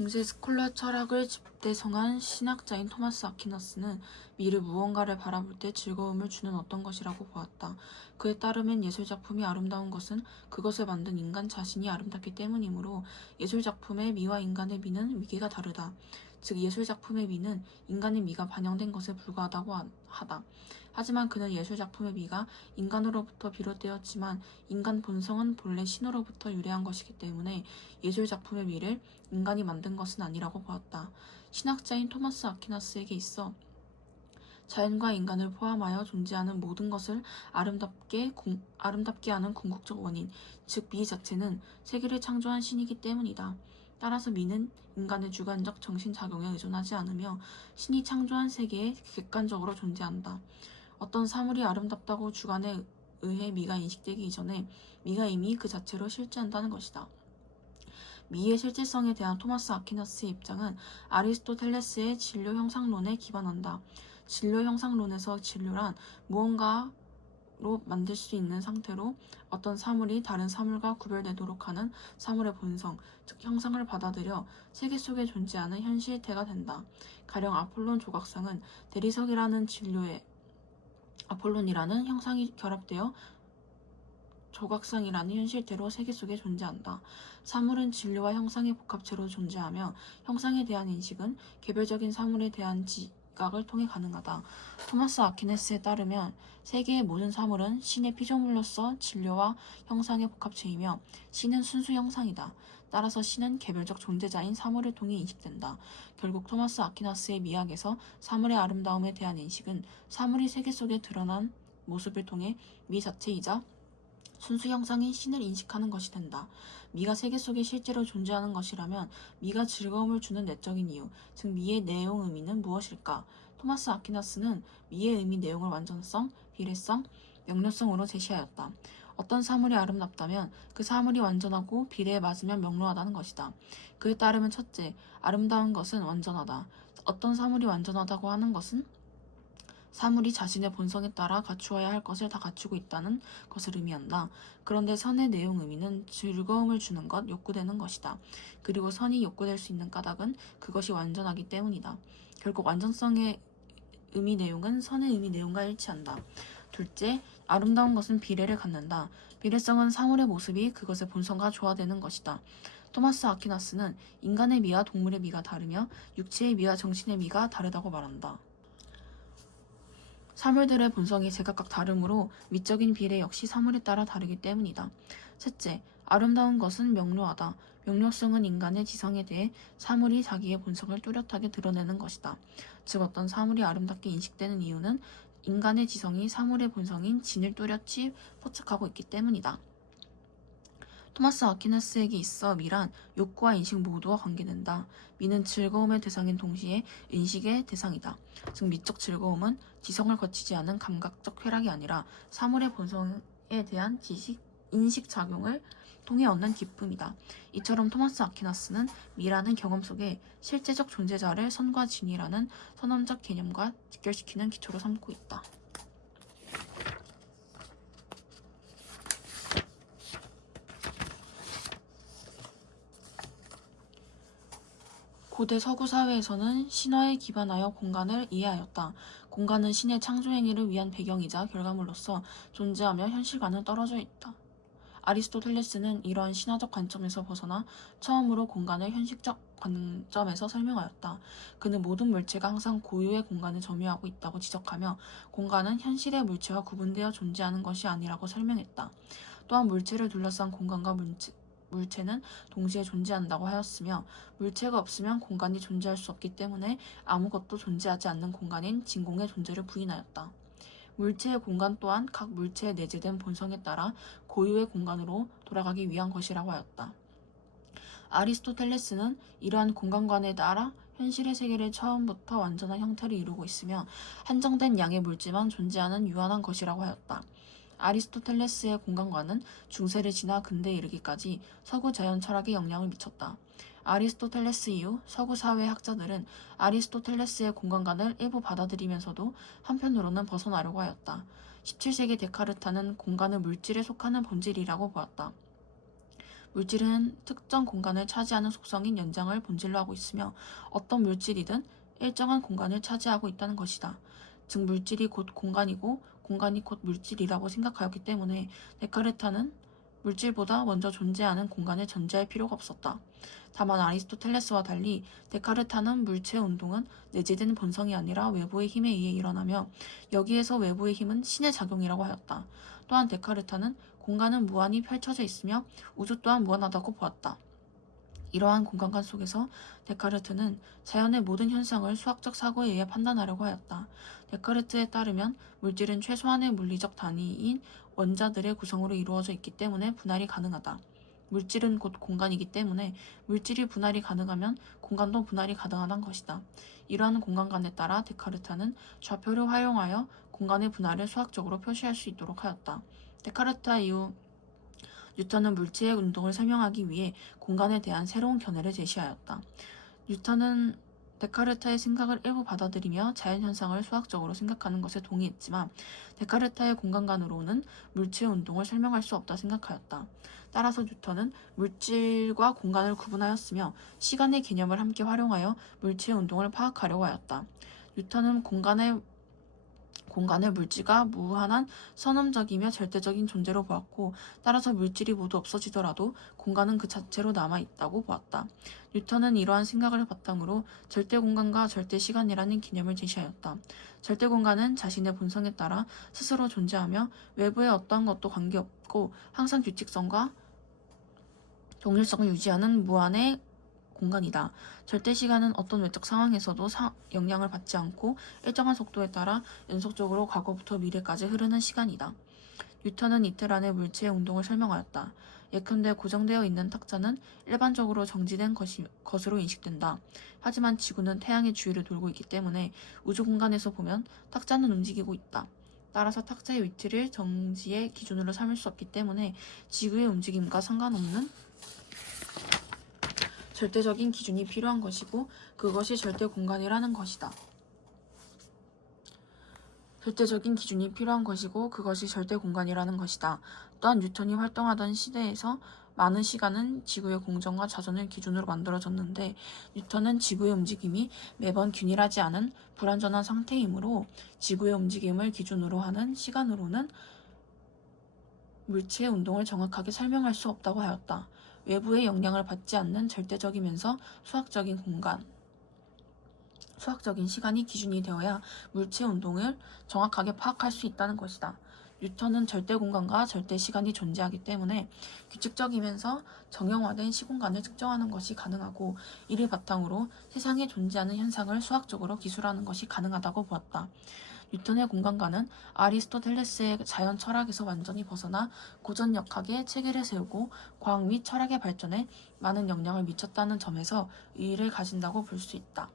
중세 스콜라 철학을 집대성한 신학자인 토마스 아퀴나스는 미를 무언가를 바라볼 때 즐거움을 주는 어떤 것이라고 보았다. 그에 따르면 예술작품이 아름다운 것은 그것을 만든 인간 자신이 아름답기 때문이므로 예술작품의 미와 인간의 미는 위계가 다르다. 즉 예술작품의 미는 인간의 미가 반영된 것에 불과하다고 하다. 하지만 그는 예술작품의 미가 인간으로부터 비롯되었지만 인간 본성은 본래 신으로부터 유래한 것이기 때문에 예술작품의 미를 인간이 만든 것은 아니라고 보았다. 신학자인 토마스 아퀴나스에게 있어 자연과 인간을 포함하여 존재하는 모든 것을 아름답게 하는 궁극적 원인, 즉 미 자체는 세계를 창조한 신이기 때문이다. 따라서 미는 인간의 주관적 정신작용에 의존하지 않으며 신이 창조한 세계에 객관적으로 존재한다. 어떤 사물이 아름답다고 주관에 의해 미가 인식되기 이전에 미가 이미 그 자체로 실제한다는 것이다. 미의 실질성에 대한 토마스 아퀴나스의 입장은 아리스토텔레스의 진료 형상론에 기반한다. 진료 형상론에서 진료란 무언가로 만들 수 있는 상태로 어떤 사물이 다른 사물과 구별되도록 하는 사물의 본성, 즉 형상을 받아들여 세계 속에 존재하는 현실태가 된다. 가령 아폴론 조각상은 대리석이라는 진료에 아폴론이라는 형상이 결합되어 조각상이라는 현실태로 세계 속에 존재한다. 사물은 진료와 형상의 복합체로 존재하며 형상에 대한 인식은 개별적인 사물에 대한 지각을 통해 가능하다. 토마스 아퀴네스에 따르면 세계의 모든 사물은 신의 피조물로서 진료와 형상의 복합체이며 신은 순수 형상이다. 따라서 신은 개별적 존재자인 사물을 통해 인식된다. 결국 토마스 아퀴나스의 미학에서 사물의 아름다움에 대한 인식은 사물이 세계 속에 드러난 모습을 통해 미 자체이자 순수 형상인 신을 인식하는 것이 된다. 미가 세계 속에 실제로 존재하는 것이라면 미가 즐거움을 주는 내적인 이유, 즉 미의 내용 의미는 무엇일까? 토마스 아퀴나스는 미의 의미 내용을 완전성, 비례성, 명료성으로 제시하였다. 어떤 사물이 아름답다면 그 사물이 완전하고 비례에 맞으면 명료하다는 것이다. 그에 따르면 첫째, 아름다운 것은 완전하다. 어떤 사물이 완전하다고 하는 것은 사물이 자신의 본성에 따라 갖추어야 할 것을 다 갖추고 있다는 것을 의미한다. 그런데 선의 내용 의미는 즐거움을 주는 것, 욕구되는 것이다. 그리고 선이 욕구될 수 있는 까닭은 그것이 완전하기 때문이다. 결국 완전성의 의미 내용은 선의 의미 내용과 일치한다. 둘째, 아름다운 것은 비례를 갖는다. 비례성은 사물의 모습이 그것의 본성과 조화되는 것이다. 토마스 아퀴나스는 인간의 미와 동물의 미가 다르며 육체의 미와 정신의 미가 다르다고 말한다. 사물들의 본성이 제각각 다르므로 미적인 비례 역시 사물에 따라 다르기 때문이다. 셋째, 아름다운 것은 명료하다. 명료성은 인간의 지성에 대해 사물이 자기의 본성을 뚜렷하게 드러내는 것이다. 즉 어떤 사물이 아름답게 인식되는 이유는 인간의 지성이 사물의 본성인 진을 뚜렷이 포착하고 있기 때문이다. 토마스 아퀴나스에게 있어 미란 욕구와 인식 모두와 관계된다. 미는 즐거움의 대상인 동시에 인식의 대상이다. 즉 미적 즐거움은 지성을 거치지 않은 감각적 쾌락이 아니라 사물의 본성에 대한 인식 작용을 통해 얻는 기쁨이다. 이처럼 토마스 아퀴나스는 미라는 경험 속에 실제적 존재자를 선과 진이라는 선언적 개념과 직결시키는 기초로 삼고 있다. 고대 서구 사회에서는 신화에 기반하여 공간을 이해하였다. 공간은 신의 창조 행위를 위한 배경이자 결과물로서 존재하며 현실과는 떨어져 있다. 아리스토텔레스는 이러한 신화적 관점에서 벗어나 처음으로 공간을 현실적 관점에서 설명하였다. 그는 모든 물체가 항상 고유의 공간을 점유하고 있다고 지적하며 공간은 현실의 물체와 구분되어 존재하는 것이 아니라고 설명했다. 또한 물체를 둘러싼 공간과 물체는 동시에 존재한다고 하였으며 물체가 없으면 공간이 존재할 수 없기 때문에 아무것도 존재하지 않는 공간인 진공의 존재를 부인하였다. 물체의 공간 또한 각 물체에 내재된 본성에 따라 고유의 공간으로 돌아가기 위한 것이라고 하였다. 아리스토텔레스는 이러한 공간관에 따라 현실의 세계를 처음부터 완전한 형태를 이루고 있으며 한정된 양의 물질만 존재하는 유한한 것이라고 하였다. 아리스토텔레스의 공간관은 중세를 지나 근대에 이르기까지 서구 자연 철학에 영향을 미쳤다. 아리스토텔레스 이후 서구 사회 학자들은 아리스토텔레스의 공간관을 일부 받아들이면서도 한편으로는 벗어나려고 하였다. 17세기 데카르타는 공간을 물질에 속하는 본질이라고 보았다. 물질은 특정 공간을 차지하는 속성인 연장을 본질로 하고 있으며 어떤 물질이든 일정한 공간을 차지하고 있다는 것이다. 즉 물질이 곧 공간이고 공간이 곧 물질이라고 생각하였기 때문에 데카르타는 물질보다 먼저 존재하는 공간을 전제할 필요가 없었다. 다만 아리스토텔레스와 달리 데카르타는 물체의 운동은 내재된 본성이 아니라 외부의 힘에 의해 일어나며 여기에서 외부의 힘은 신의 작용이라고 하였다. 또한 데카르타는 공간은 무한히 펼쳐져 있으며 우주 또한 무한하다고 보았다. 이러한 공간관 속에서 데카르트는 자연의 모든 현상을 수학적 사고에 의해 판단하려고 하였다. 데카르트에 따르면 물질은 최소한의 물리적 단위인 원자들의 구성으로 이루어져 있기 때문에 분할이 가능하다. 물질은 곧 공간이기 때문에 물질이 분할이 가능하면 공간도 분할이 가능하다는 것이다. 이러한 공간관에 따라 데카르트는 좌표를 활용하여 공간의 분할을 수학적으로 표시할 수 있도록 하였다. 데카르트 이후 뉴턴은 물체의 운동을 설명하기 위해 공간에 대한 새로운 견해를 제시하였다. 뉴턴은 데카르트의 생각을 일부 받아들이며 자연현상을 수학적으로 생각하는 것에 동의했지만 데카르트의 공간관으로는 물체의 운동을 설명할 수 없다 생각하였다. 따라서 뉴턴은 물질과 공간을 구분하였으며 시간의 개념을 함께 활용하여 물체의 운동을 파악하려고 하였다. 뉴턴은 공간을 물질과 무한한 선험적이며 절대적인 존재로 보았고 따라서 물질이 모두 없어지더라도 공간은 그 자체로 남아있다고 보았다. 뉴턴은 이러한 생각을 바탕으로 절대공간과 절대시간이라는 개념을 제시하였다. 절대공간은 자신의 본성에 따라 스스로 존재하며 외부의 어떠한 것도 관계없고 항상 규칙성과 동일성을 유지하는 무한의 공간이다. 절대 시간은 어떤 외적 상황에서도 영향을 받지 않고 일정한 속도에 따라 연속적으로 과거부터 미래까지 흐르는 시간이다. 뉴턴은 이틀 안에 물체의 운동을 설명하였다. 예컨대 고정되어 있는 탁자는 일반적으로 정지된 것으로 인식된다. 하지만 지구는 태양의 주위를 돌고 있기 때문에 우주 공간에서 보면 탁자는 움직이고 있다. 따라서 탁자의 위치를 정지의 기준으로 삼을 수 없기 때문에 지구의 움직임과 상관없는 절대적인 기준이 필요한 것이고 그것이 절대 공간이라는 것이다. 절대적인 기준이 필요한 것이고 그것이 절대 공간이라는 것이다. 또한 뉴턴이 활동하던 시대에서 많은 시간은 지구의 공정과 자전을 기준으로 만들어졌는데 뉴턴은 지구의 움직임이 매번 균일하지 않은 불완전한 상태이므로 지구의 움직임을 기준으로 하는 시간으로는 물체의 운동을 정확하게 설명할 수 없다고 하였다. 외부의 영향을 받지 않는 절대적이면서 수학적인 시간이 기준이 되어야 물체의 운동을 정확하게 파악할 수 있다는 것이다. 뉴턴은 절대 공간과 절대 시간이 존재하기 때문에 규칙적이면서 정형화된 시공간을 측정하는 것이 가능하고 이를 바탕으로 세상에 존재하는 현상을 수학적으로 기술하는 것이 가능하다고 보았다. 뉴턴의 공간관은 아리스토텔레스의 자연 철학에서 완전히 벗어나 고전역학의 체계를 세우고 과학 및 철학의 발전에 많은 영향을 미쳤다는 점에서 의의를 가진다고 볼 수 있다.